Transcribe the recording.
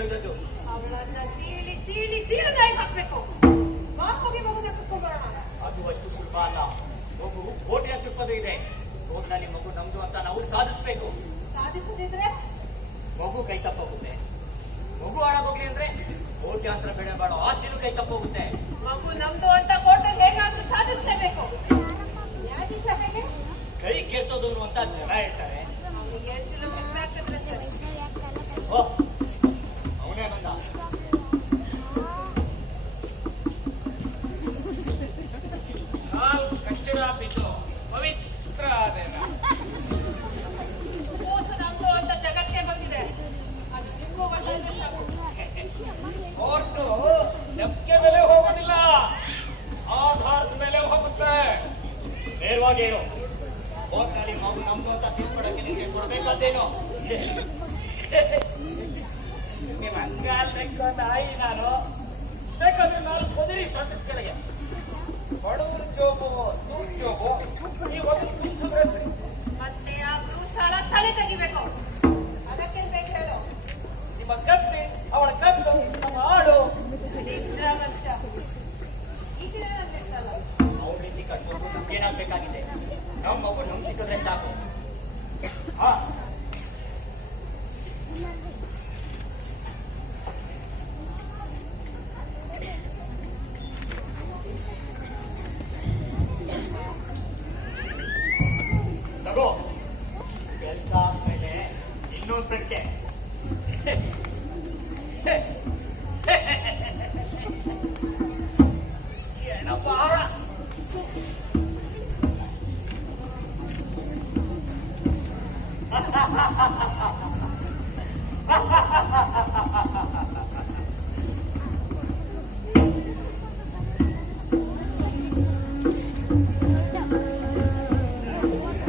ಹೊತ್ತೊಯ್ದದ್ದು? ಅವಳನ್ನ ಸೀಳಿ ಸೀಳಿ ಸೀಳದಾಗಿ ಹಾಕ್ಬೇಕು. ಹೋಗಿ ಮಗುನ ಕುತ್ಕೊಂಡ್ ಬರೋಣ. ಅದು ಅಷ್ಟು ಸುಲಭ ಅಲ್ಲ. ಮಗು ಕೋಟೆಯ ಸುಲ್ಪದ ಇದೆ. ಸೋಗ್ನಲ್ಲಿ ಮಗು ನಮ್ದು ಅಂತ ನಾವು ಸಾಧಿಸ್ಬೇಕು. ಸಾಧಿಸದಿದ್ರೆ ಮಗು ಕೈ ತಪ್ಪೋಗುತ್ತೆ. ಮಗು ಹಾಳಾಗೋಗ್ಲಿ ಅಂದ್ರೆ ಕೋಟ್ಯಾಂತರ ಬೆಳೆ ಬಾಳೋ ಆಸ್ತಿನೂ ಕೈ ತಪ್ಪೋಗುತ್ತೆ. ಮಗು ನಮ್ದು ಅಂತ ಕೋಟೆ ಹೇಗಾದ್ರೂ ಸಾಧಿಸಲೇಬೇಕು. ನ್ಯಾಯಾಧೀಶ ಹೇಗೆ ಕೈ ಕೆರ್ತೋದವನು ಅಂತ ಜನ ಹೇಳ್ತಾರೆ. ಅವನಿಗೆ ಹೆಚ್ಚಿನ ಮೆಚ್ಚಾಗ್ತದ್ರೆ ಸರಿ. ಓ, ಅವನೇ ಬಂದ. ಕಚ್ಚಡ ಬಿದ್ದು ಪವಿತ್ರ ಆದೇನ. ಕೂಸು ನಮ್ದು ಅಂತ ಜಗತ್ತಿಗೆ ಗೊತ್ತಿದೆ. ಅದು ನಿಮಗೂ ಗೊತ್ತಾದ್ರೆ ಸಾಕು. ಕೋರ್ಟು ನಂಬಿಕೆ ಮೇಲೆ ಹೋಗೋದಿಲ್ಲ, ಆಧಾರದ ಮೇಲೆ ಹೋಗುತ್ತೆ. ನೇರವಾಗಿ ಹೇಳು, ಕೋರ್ಟ್ನಲ್ಲಿ ಮಗು ನಮ್ದು ಅಂತ ತಿಳ್ಕೊಡಕ್ಕೆ ನಿಮಗೆ ಕೊಡ್ಬೇಕಾದ್ದೇನು? ನಿಮ್ಮ ಹಂಗಾಲ್ಬೇಕು ನಾಯಿ ನಾನು. ಬೇಕಾದ್ರೆ ನಾನು ಕೊದಿರಿ ಸೊಂಟದ ಕೆಳಗೆ ಬಡವರು ಜೋಬು ದೂರ ಜೋಬು ನೀವು ಅದನ್ನು ತುಂಬಿಸಿದ್ರೆ ಸರಿ. ಮತ್ತೆ ಆ ಗೃಹಶಾಲ ತಲೆ ತೆಗಿಬೇಕು. ಅದಕ್ಕೆ ಬೇಕು ಹೇಳು. ನಿಮ್ಮ ಕತ್ತಿ ಅವಳ ಕತ್ತು ನಮ್ಮ ಆಡು. ನಿದ್ರ ಮನುಷ್ಯ ಈ ದಿನ ನಾನು ಹೇಳ್ತಲ್ಲ. ಅವ್ರ ರೀತಿ ಕಟ್ಕೊಂಡು ನಮ್ಗೇನಾಗ್ಬೇಕಾಗಿದೆ? ನಮ್ಮ ಮಗು ನಮ್ಗೆ ಸಿಕ್ಕಿದ್ರೆ ಸಾಕು. ಹಾ, ತಗೋ. ಕೆಲಸ ಆದ್ಮೇಲೆ ಇನ್ನೊಂದು ಪೆಟ್ಟಿಗೆ. ಎಣಪಾಳ